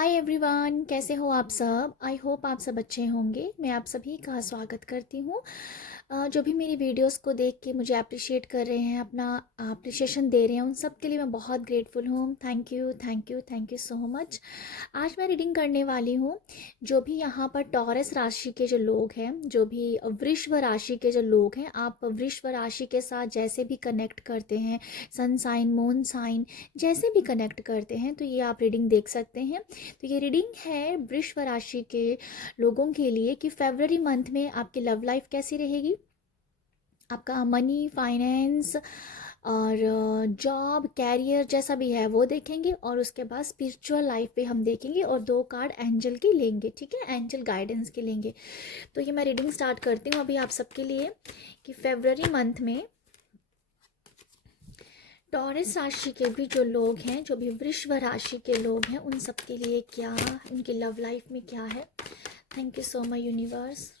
Hi everyone, कैसे हो आप सब। आई होप आप सब अच्छे होंगे। मैं आप सभी का स्वागत करती हूँ। जो भी मेरी वीडियोस को देख के मुझे अप्रिशिएट कर रहे हैं, अपना अप्रिशिएशन दे रहे हैं, उन सब के लिए मैं बहुत ग्रेटफुल हूँ। Thank you thank you thank you so much. आज मैं रीडिंग करने वाली हूँ। जो भी यहाँ पर टॉरस राशि के जो लोग हैं, जो भी वृषभ राशि के जो लोग हैं, आप वृषभ राशि के साथ जैसे भी कनेक्ट करते हैं, सन साइन मून साइन जैसे भी कनेक्ट करते हैं, तो ये आप रीडिंग देख सकते हैं। तो ये रीडिंग है वृश्व राशि के लोगों के लिए कि फरवरी मंथ में आपकी लव लाइफ कैसी रहेगी, आपका मनी फाइनेंस और जॉब कैरियर जैसा भी है वो देखेंगे, और उसके बाद स्पिरिचुअल लाइफ पे हम देखेंगे और दो कार्ड एंजल के लेंगे। ठीक है, एंजल गाइडेंस के लेंगे। तो ये मैं रीडिंग स्टार्ट करती हूँ अभी आप सबके लिए कि फरवरी मंथ में टॉरस राशि के भी जो लोग हैं, जो भी वृषभ राशि के लोग हैं, उन सब के लिए क्या, उनकी लव लाइफ में क्या है। Thank you so much universe.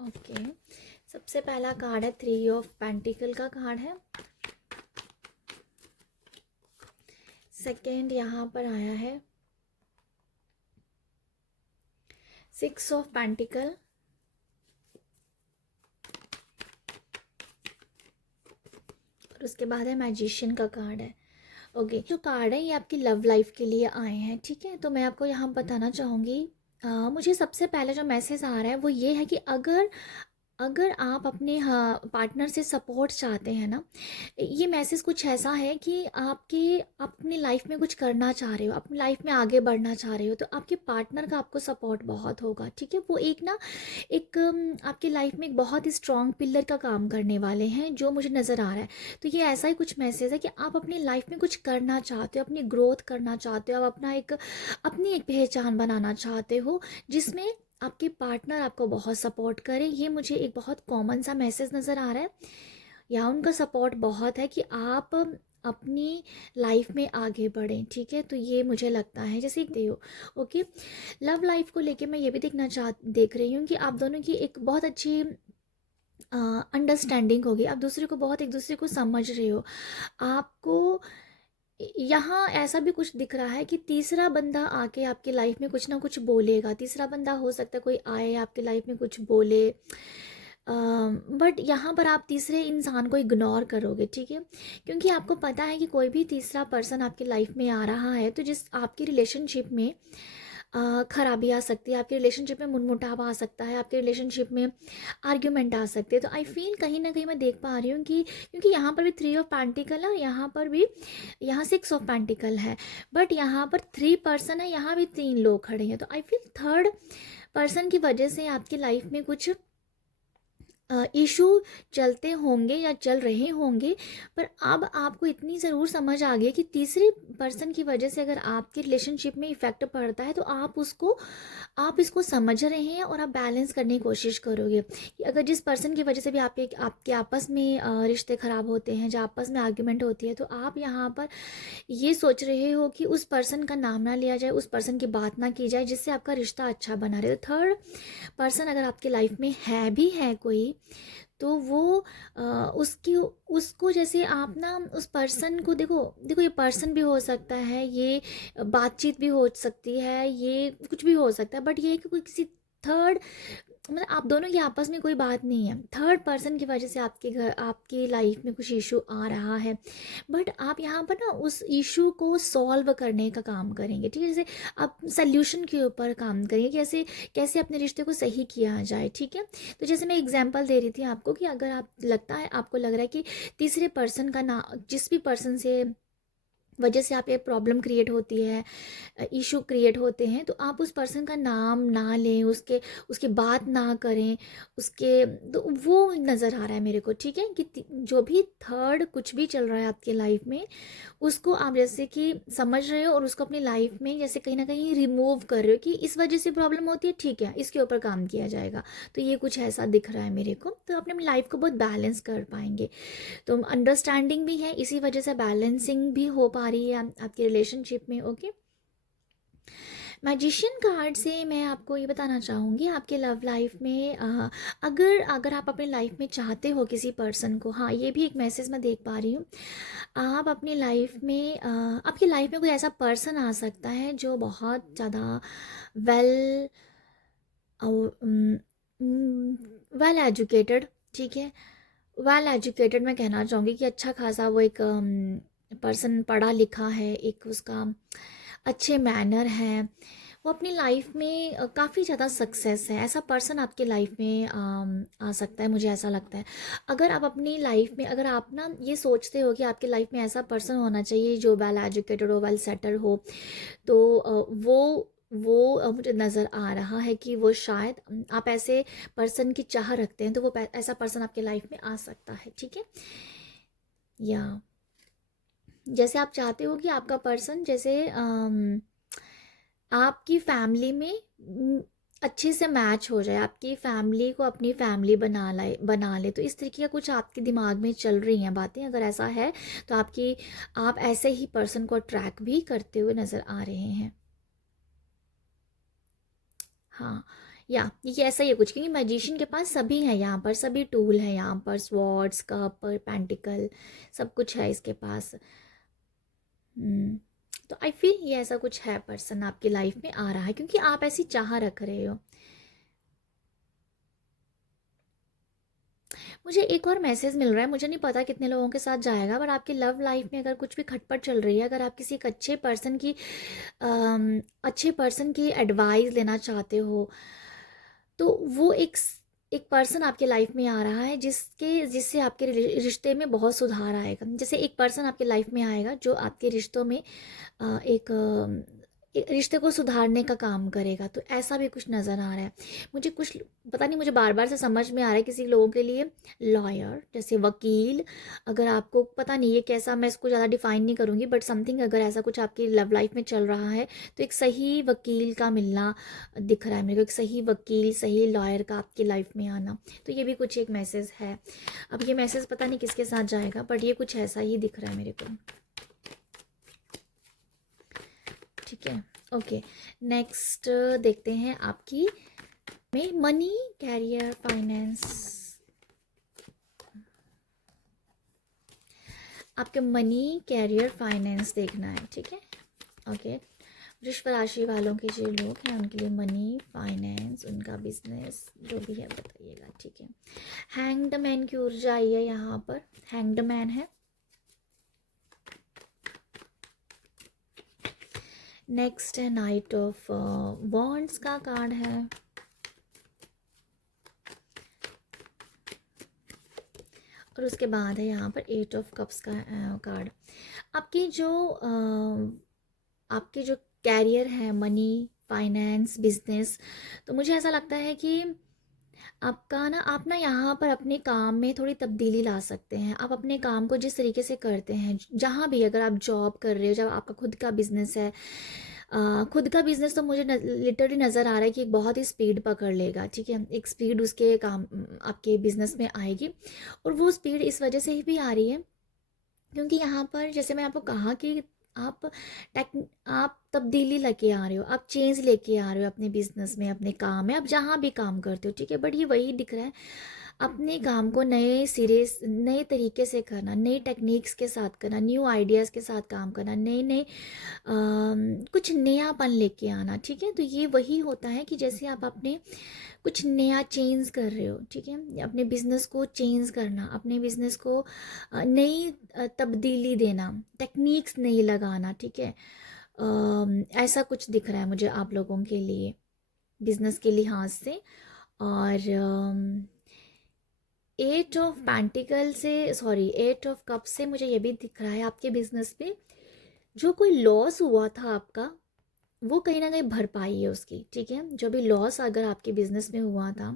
Okay, सबसे पहला कार्ड है 3 ऑफ पेंटिकल का कार्ड है। सेकंड यहाँ पर आया है 6 ऑफ पेंटिकल। और उसके बाद है मैजिशियन का कार्ड है। ओके, जो कार्ड है ये आपकी लव लाइफ के लिए आए हैं। ठीक है, तो मैं आपको यहाँ बताना चाहूँगी, मुझे सबसे पहले जो मैसेज आ रहा है वो ये है कि अगर अगर आप अपने हाँ पार्टनर से सपोर्ट चाहते हैं ना, ये मैसेज कुछ ऐसा है कि आप अपनी लाइफ में कुछ करना चाह रहे हो, अपनी लाइफ में आगे बढ़ना चाह रहे हो, तो आपके पार्टनर का आपको सपोर्ट बहुत होगा। ठीक है, वो एक ना एक आपकी लाइफ में एक बहुत ही स्ट्रॉन्ग पिलर का काम करने वाले हैं, जो मुझे नज़र आ रहा है। तो ये ऐसा ही कुछ मैसेज है कि आप अपनी लाइफ में कुछ करना चाहते हो, अपनी ग्रोथ करना चाहते हो, आप अपनी एक पहचान बनाना चाहते हो, जिसमें आपके पार्टनर आपको बहुत सपोर्ट करे। ये मुझे एक बहुत कॉमन सा मैसेज नज़र आ रहा है, या उनका सपोर्ट बहुत है कि आप अपनी लाइफ में आगे बढ़ें। ठीक है, तो ये मुझे लगता है जैसे एक दे हो। ओके, लव लाइफ को लेके मैं ये भी देख रही हूँ कि आप दोनों की एक बहुत अच्छी अंडरस्टैंडिंग होगी। आप दूसरे को बहुत एक दूसरे को समझ रहे हो। आपको यहाँ ऐसा भी कुछ दिख रहा है कि तीसरा बंदा आके आपकी लाइफ में कुछ ना कुछ बोलेगा। तीसरा बंदा हो सकता है कोई आए आपकी लाइफ में कुछ बोले, बट यहाँ पर आप तीसरे इंसान को इग्नोर करोगे। ठीक है, क्योंकि आपको पता है कि कोई भी तीसरा पर्सन आपकी लाइफ में आ रहा है, तो जिस आपकी रिलेशनशिप में खराबी आ सकती है, आपके रिलेशनशिप में मुनमुटाव आ सकता है, आपके रिलेशनशिप में आर्ग्यूमेंट आ सकते हैं। तो आई फील कहीं ना कहीं मैं देख पा रही हूँ कि क्योंकि यहाँ पर भी 3 ऑफ पेंटिकल है और यहाँ पर भी यहाँ 6 ऑफ पेंटिकल है, बट यहाँ पर 3 पर्सन है, यहाँ भी 3 लोग खड़े हैं। तो आई फील थर्ड पर्सन की वजह से आपकी लाइफ में कुछ इशू चलते होंगे या चल रहे होंगे। पर अब आपको इतनी ज़रूर समझ आ गई कि तीसरे पर्सन की वजह से अगर आपकी रिलेशनशिप में इफ़ेक्ट पड़ता है, तो आप इसको समझ रहे हैं और आप बैलेंस करने की कोशिश करोगे कि अगर जिस पर्सन की वजह से भी आपके आपस में रिश्ते ख़राब होते हैं, जब आपस में आर्ग्यूमेंट होती है, तो आप यहाँ पर ये सोच रहे हो कि उस पर्सन का नाम ना लिया जाए, उस पर्सन की बात ना की जाए, जिससे आपका रिश्ता अच्छा बना रहे। तो थर्ड पर्सन अगर आपकी लाइफ में है भी है कोई, तो वो उसकी उसको जैसे आप ना उस पर्सन को देखो देखो, ये पर्सन भी हो सकता है, ये बातचीत भी हो सकती है, ये कुछ भी हो सकता है, बट ये कि कोई किसी थर्ड, मतलब आप दोनों की आपस में कोई बात नहीं है, थर्ड पर्सन की वजह से आपकी लाइफ में कुछ इशू आ रहा है। बट आप यहाँ पर ना उस इशू को सॉल्व करने का काम करेंगे। ठीक है, जैसे आप सल्यूशन के ऊपर काम करेंगे, कैसे कैसे अपने रिश्ते को सही किया जाए। ठीक है, तो जैसे मैं एग्जांपल दे रही थी आपको कि अगर आपको लग रहा है कि तीसरे पर्सन का ना, जिस भी पर्सन से वजह से आप एक प्रॉब्लम क्रिएट होती है, इशू क्रिएट होते हैं, तो आप उस पर्सन का नाम ना लें, उसके उसकी बात ना करें, उसके तो वो नज़र आ रहा है मेरे को। ठीक है, कि जो भी थर्ड कुछ भी चल रहा है आपकी लाइफ में, उसको आप जैसे कि समझ रहे हो और उसको अपनी लाइफ में जैसे कहीं ना कहीं रिमूव कर रहे हो कि इस वजह से प्रॉब्लम होती है, ठीक है, इसके ऊपर काम किया जाएगा। तो ये कुछ ऐसा दिख रहा है मेरे को, तो अपने अपनी लाइफ को बहुत बैलेंस कर पाएंगे। तो अंडरस्टैंडिंग भी है, इसी वजह से बैलेंसिंग भी हो पा रही है आपकी रिलेशनशिप में। ओके, मैजिशियन कार्ड से मैं आपको ये बताना चाहूँगी आपके लव लाइफ में अगर अगर आप अपनी लाइफ में चाहते हो किसी पर्सन को, हाँ ये भी एक मैसेज मैं देख पा रही हूँ। आप अपनी लाइफ में आपकी लाइफ में कोई ऐसा पर्सन आ सकता है जो बहुत ज़्यादा वेल वेल एजुकेटेड, ठीक है। वेल एजुकेटेड मैं कहना चाहूँगी कि अच्छा खासा वो एक पर्सन पढ़ा लिखा है, एक उसका अच्छे मैनर हैं, वो अपनी लाइफ में काफ़ी ज़्यादा सक्सेस है, ऐसा पर्सन आपके लाइफ में आ सकता है, मुझे ऐसा लगता है। अगर आप अपनी लाइफ में, अगर आप ना ये सोचते हो कि आपकी लाइफ में ऐसा पर्सन होना चाहिए जो वेल एजुकेटेड हो, वेल सेटल हो, तो वो मुझे नज़र आ रहा है कि वो शायद आप ऐसे पर्सन की चाह रखते हैं, तो वो ऐसा पर्सन आपके लाइफ में आ सकता है, ठीक है। या जैसे आप चाहते हो कि आपका पर्सन जैसे आपकी फैमिली में अच्छे से मैच हो जाए, आपकी फैमिली को अपनी फैमिली बना ले, तो इस तरीके का कुछ आपके दिमाग में चल रही हैं बातें। अगर ऐसा है तो आप ऐसे ही पर्सन को ट्रैक भी करते हुए नज़र आ रहे हैं। हाँ, या ये ऐसा ही है कुछ, क्योंकि मैजिशियन के पास सभी है, यहाँ पर सभी टूल हैं, यहाँ पर स्वॉर्ड्स, कप, पेंटिकल, सब कुछ है इसके पास। तो आई फील ये ऐसा कुछ है, पर्सन आपकी लाइफ में आ रहा है क्योंकि आप ऐसी चाह रख रहे हो। मुझे एक और मैसेज मिल रहा है, मुझे नहीं पता कितने लोगों के साथ जाएगा, बट आपकी लव लाइफ में अगर कुछ भी खटपट चल रही है, अगर आप किसी एक अच्छे पर्सन की एडवाइस लेना चाहते हो, तो वो एक पर्सन आपके लाइफ में आ रहा है जिससे आपके रिश्ते में बहुत सुधार आएगा। जैसे एक पर्सन आपके लाइफ में आएगा जो आपके रिश्तों में एक रिश्ते को सुधारने का काम करेगा, तो ऐसा भी कुछ नज़र आ रहा है मुझे। कुछ पता नहीं, मुझे बार बार से समझ में आ रहा है किसी लोगों के लिए लॉयर, जैसे वकील। अगर आपको पता नहीं है कैसा, मैं इसको ज़्यादा डिफाइन नहीं करूँगी, बट समथिंग अगर ऐसा कुछ आपकी लव लाइफ में चल रहा है तो एक सही वकील का मिलना दिख रहा है मेरे को, एक सही वकील, सही लॉयर का आपकी लाइफ में आना, तो ये भी कुछ एक मैसेज है। अब ये मैसेज पता नहीं किसके साथ जाएगा, बट ये कुछ ऐसा ही दिख रहा है मेरे को, ठीक है। ओके, नेक्स्ट देखते हैं आपकी में मनी, कैरियर, फाइनेंस। आपके मनी, कैरियर, फाइनेंस देखना है, ठीक है। ओके, वृष राशि वालों के जो लोग हैं उनके लिए मनी, फाइनेंस, उनका बिजनेस जो भी है बताइएगा, ठीक है। हैंग्ड मैन की ऊर्जा आई है यहाँ पर, हैंग्ड मैन है। नेक्स्ट है नाइट ऑफ वॉन्ड्स का कार्ड है, और उसके बाद है यहाँ पर एट ऑफ कप्स का कार्ड। आपकी जो कैरियर है, मनी, फाइनेंस, बिजनेस, तो मुझे ऐसा लगता है कि आप ना यहाँ पर अपने काम में थोड़ी तब्दीली ला सकते हैं। आप अपने काम को जिस तरीके से करते हैं, जहाँ भी अगर आप जॉब कर रहे हो, जब आपका खुद का बिजनेस है, खुद का बिजनेस, तो मुझे लिटरली नज़र आ रहा है कि एक बहुत ही स्पीड पकड़ लेगा, ठीक है। एक स्पीड उसके काम आपके बिजनेस में आएगी, और वो स्पीड इस वजह से ही भी आ रही है क्योंकि यहाँ पर जैसे मैं आपको कहा कि आप आप तब्दीली लेके आ रहे हो, आप चेंज लेके आ रहे हो अपने बिजनेस में, अपने काम में, आप जहाँ भी काम करते हो, ठीक है। बट ये वही दिख रहा है, अपने काम को नए सिरे, नए तरीके से करना, नई टेक्निक्स के साथ करना, न्यू आइडियाज़ के साथ काम करना, नए नए कुछ नयापन लेके आना, ठीक है। तो ये वही होता है कि जैसे आप अपने कुछ नया चेंज कर रहे हो, ठीक है, अपने बिजनेस को चेंज करना, अपने बिजनेस को नई तब्दीली देना, टेक्निक्स नई लगाना, ठीक है। ऐसा कुछ दिख रहा है मुझे आप लोगों के लिए बिजनेस के लिहाज से। और एट ऑफ पेंटिकल से, सॉरी, एट ऑफ कप से मुझे ये भी दिख रहा है आपके बिजनेस में जो कोई लॉस हुआ था आपका, वो कहीं ना कहीं भरपाई है उसकी, ठीक है। जो भी लॉस अगर आपके बिजनेस में हुआ था,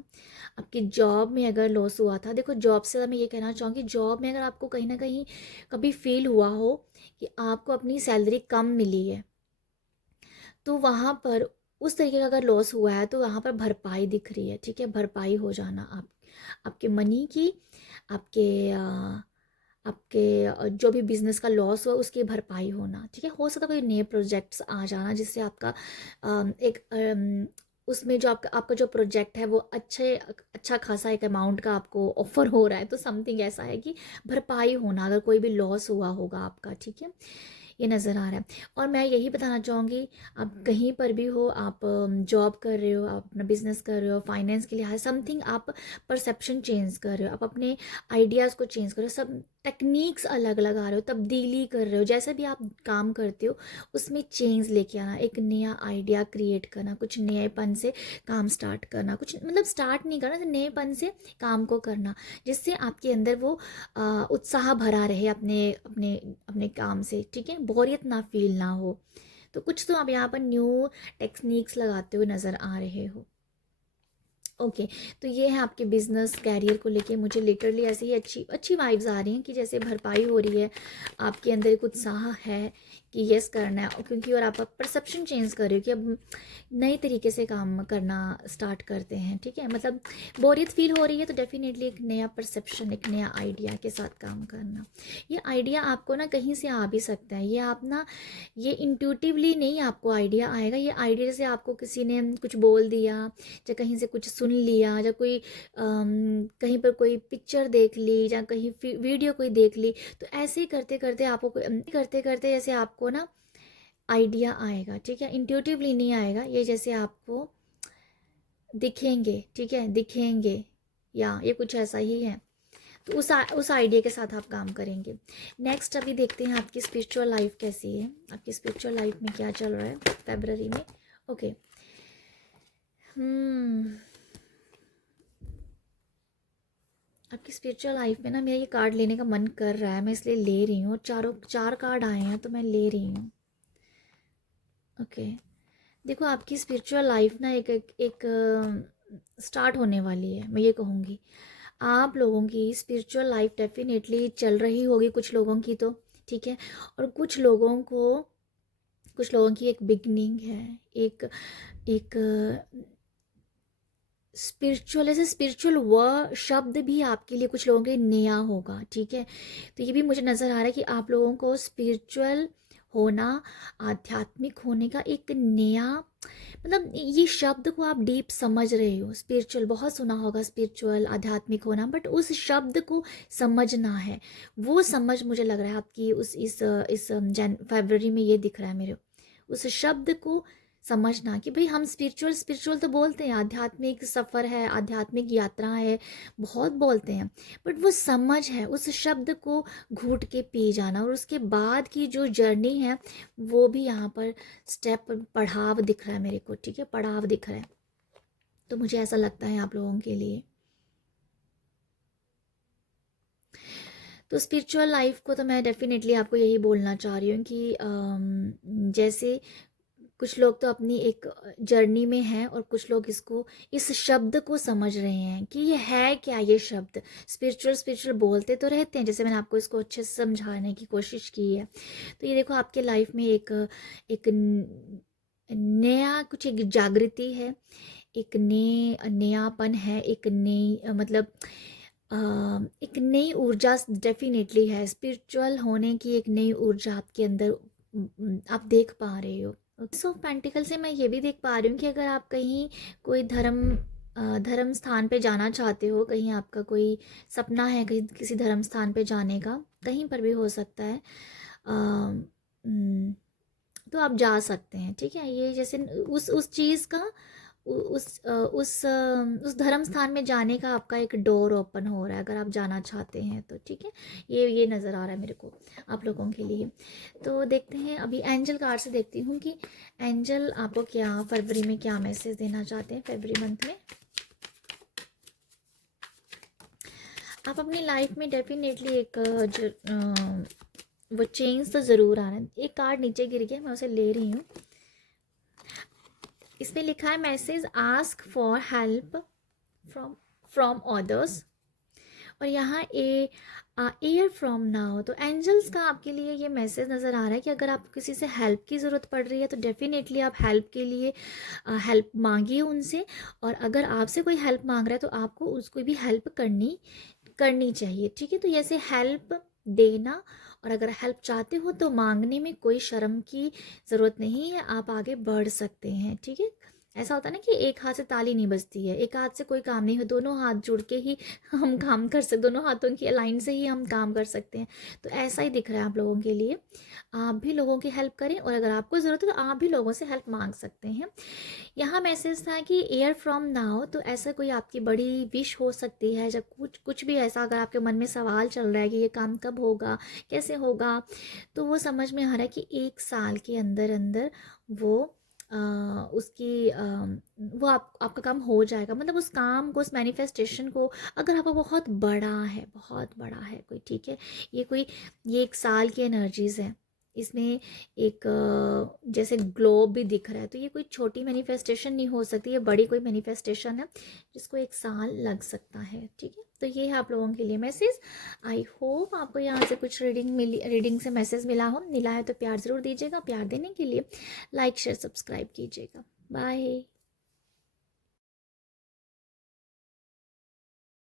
आपकी जॉब में अगर लॉस हुआ था, देखो जॉब से मैं ये कहना चाहूँगी, जॉब में अगर आपको कहीं ना कहीं कभी फील हुआ हो कि आपको अपनी सैलरी कम मिली है, तो वहाँ पर उस तरीके का अगर लॉस हुआ है तो वहाँ पर भरपाई दिख रही है, ठीक है। भरपाई हो जाना आपके मनी की, आपके आपके जो भी बिजनेस का लॉस हुआ उसकी भरपाई होना, ठीक है। हो सकता है कोई नए प्रोजेक्ट्स आ जाना जिससे आपका एक उसमें जो आपका आपका जो प्रोजेक्ट है वो अच्छा खासा एक अमाउंट का आपको ऑफर हो रहा है, तो समथिंग ऐसा है कि भरपाई होना अगर कोई भी लॉस हुआ होगा आपका, ठीक है, ये नज़र आ रहा है। और मैं यही बताना चाहूँगी, आप कहीं पर भी हो, आप जॉब कर रहे हो, आप अपना बिजनेस कर रहे हो, फाइनेंस के लिहाज समथिंग आप परसेप्शन चेंज कर रहे हो, आप अपने आइडियाज़ को चेंज कर रहे हो, सब टेक्निक्स अलग अलग आ रहे हो, तब्दीली कर रहे हो, जैसे भी आप काम करते हो उसमें चेंज लेके आना, एक नया आइडिया क्रिएट करना, कुछ नएपन से काम स्टार्ट करना, कुछ मतलब स्टार्ट नहीं करना, तो नएपन से काम को करना, जिससे आपके अंदर वो उत्साह भरा रहे अपने अपने अपने काम से, ठीक है, बोरियत ना फील ना हो। तो कुछ तो आप यहाँ पर न्यू टेक्निक्स लगाते हुए नज़र आ रहे हो। ओके, तो ये है आपके बिजनेस कैरियर को लेके, मुझे लिटरली ऐसे ही अच्छी अच्छी वाइब्स आ रही हैं कि जैसे भरपाई हो रही है, आपके अंदर एक उत्साह है कि यस करना है, क्योंकि और आप परसेप्शन चेंज कर रहे हो कि अब नए तरीके से काम करना स्टार्ट करते हैं, ठीक है, मतलब बोरियत फील हो रही है तो डेफिनेटली एक नया परसेप्शन, एक नया आइडिया के साथ काम करना। ये आइडिया आपको ना कहीं से आ भी सकता है, ये आप ना ये इंट्यूटिवली नहीं आपको आइडिया आएगा, ये आइडिया से आपको किसी ने कुछ बोल दिया, या कहीं से कुछ सुन लिया, या कोई कहीं पर कोई पिक्चर देख ली, या कहीं वीडियो कोई देख ली, तो ऐसे ही करते करते आपको करते करते जैसे आपको ना आइडिया आएगा, ठीक है, इंट्यूटिवली नहीं आएगा, ये जैसे आपको दिखेंगे, ठीक है, दिखेंगे, या ये कुछ ऐसा ही है, तो उस आइडिया के साथ आप काम करेंगे। नेक्स्ट अभी देखते हैं आपकी स्पिरिचुअल लाइफ कैसी है, आपकी स्पिरिचुअल लाइफ में क्या चल रहा है फरवरी में। ओके, आपकी स्पिरिचुअल लाइफ में ना मेरा ये कार्ड लेने का मन कर रहा है, मैं इसलिए ले रही हूँ, चार कार्ड आए हैं तो मैं ले रही हूँ। ओके, देखो आपकी स्पिरिचुअल लाइफ ना एक स्टार्ट होने वाली है, मैं ये कहूँगी आप लोगों की स्पिरिचुअल लाइफ डेफिनेटली चल रही होगी, कुछ लोगों की तो, ठीक है, और कुछ लोगों की एक बिगनिंग है, एक एक स्पिरिचुअल, ऐसे स्पिरिचुअल शब्द भी आपके लिए कुछ लोगों के नया होगा, ठीक है, तो ये भी मुझे नज़र आ रहा है कि आप लोगों को स्पिरिचुअल होना, आध्यात्मिक होने का एक नया, मतलब ये शब्द को आप डीप समझ रहे हो, स्पिरिचुअल बहुत सुना होगा, स्पिरिचुअल आध्यात्मिक होना, बट उस शब्द को समझना है, वो समझ मुझे लग रहा है आपकी उस इस फरवरी में ये दिख रहा है मेरे, उस शब्द को समझना कि भाई हम स्पिरिचुअल स्पिरिचुअल तो बोलते हैं, आध्यात्मिक सफ़र है, आध्यात्मिक यात्रा है, बहुत बोलते हैं, बट वो समझ है, उस शब्द को घूट के पी जाना, और उसके बाद की जो जर्नी है वो भी यहाँ पर स्टेप पड़ाव दिख रहा है मेरे को, ठीक है, पड़ाव दिख रहा है, तो मुझे ऐसा लगता है आप लोगों के लिए। तो स्पिरिचुअल लाइफ को तो मैं डेफिनेटली आपको यही बोलना चाह रही हूँ कि जैसे कुछ लोग तो अपनी एक जर्नी में हैं, और कुछ लोग इस शब्द को समझ रहे हैं कि ये है क्या, ये शब्द स्पिरिचुअल स्पिरिचुअल बोलते तो रहते हैं, जैसे मैंने आपको इसको अच्छे से समझाने की कोशिश की है, तो ये देखो आपके लाइफ में एक नया कुछ, एक जागृति है, एक नयापन है, एक नई मतलब एक नई ऊर्जा डेफिनेटली है, स्पिरिचुअल होने की एक नई ऊर्जा आपके अंदर आप देख पा रहे हो। सो पेंटिकल से मैं ये भी देख पा रही हूँ कि अगर आप कहीं कोई धर्म स्थान पे जाना चाहते हो, कहीं आपका कोई सपना है कहीं किसी धर्म स्थान पे जाने का, कहीं पर भी हो सकता है, तो आप जा सकते हैं, ठीक है, ये जैसे उस चीज़ का उस धर्म स्थान में जाने का आपका एक डोर ओपन हो रहा है, अगर आप जाना चाहते हैं तो, ठीक है, ये नज़र आ रहा है मेरे को आप लोगों के लिए। तो देखते हैं, अभी एंजल कार्ड से देखती हूँ कि एंजल आपको क्या फरवरी में क्या मैसेज देना चाहते हैं, फरवरी मंथ में। आप अपनी लाइफ में डेफिनेटली एक वो चेंज तो ज़रूर आ रहा है। एक कार्ड नीचे गिर गया, मैं उसे ले रही हूँ, इसमें लिखा है message ask for help from from others, और यहाँ एयर फ्रॉम नाउ, तो एंजल्स का आपके लिए ये मैसेज नज़र आ रहा है कि अगर आपको किसी से हेल्प की ज़रूरत पड़ रही है तो डेफिनेटली आप हेल्प के लिए हेल्प मांगिए उनसे, और अगर आपसे कोई हेल्प मांग रहा है तो आपको उसको भी हेल्प करनी चाहिए, ठीक है, तो जैसे हेल्प देना, और अगर हेल्प चाहते हो तो मांगने में कोई शर्म की ज़रूरत नहीं है, आप आगे बढ़ सकते हैं, ठीक है। ऐसा होता है ना कि एक हाथ से ताली नहीं बजती है, एक हाथ से कोई काम नहीं है, दोनों हाथ जुड़ के ही हम काम कर सकते, दोनों हाथों की अलाइन से ही हम काम कर सकते हैं। तो ऐसा ही दिख रहा है आप लोगों के लिए। आप भी लोगों की हेल्प करें, और अगर आपको ज़रूरत है तो आप भी लोगों से हेल्प मांग सकते हैं। यहाँ मैसेज था कि एयर फ्रॉम नाउ, तो ऐसा कोई आपकी बड़ी विश हो सकती है, जब कुछ कुछ भी ऐसा अगर आपके मन में सवाल चल रहा है कि ये काम कब होगा, कैसे होगा, तो वो समझ में आ रहा है कि 1 साल के अंदर अंदर वो उसकी वो आपका काम हो जाएगा। मतलब उस काम को, उस मैनिफेस्टेशन को, अगर आपको बहुत बड़ा है, बहुत बड़ा है कोई, ठीक है, ये 1 साल की एनर्जीज है इसमें। एक जैसे ग्लोब भी दिख रहा है, तो ये कोई छोटी मैनिफेस्टेशन नहीं हो सकती, ये बड़ी कोई मैनिफेस्टेशन है जिसको 1 साल लग सकता है, ठीक है। तो ये है आप लोगों के लिए मैसेज। आई होप आपको यहाँ से कुछ रीडिंग से मैसेज मिला हो। मिला है तो प्यार ज़रूर दीजिएगा। प्यार देने के लिए लाइक शेयर सब्सक्राइब कीजिएगा। बाय।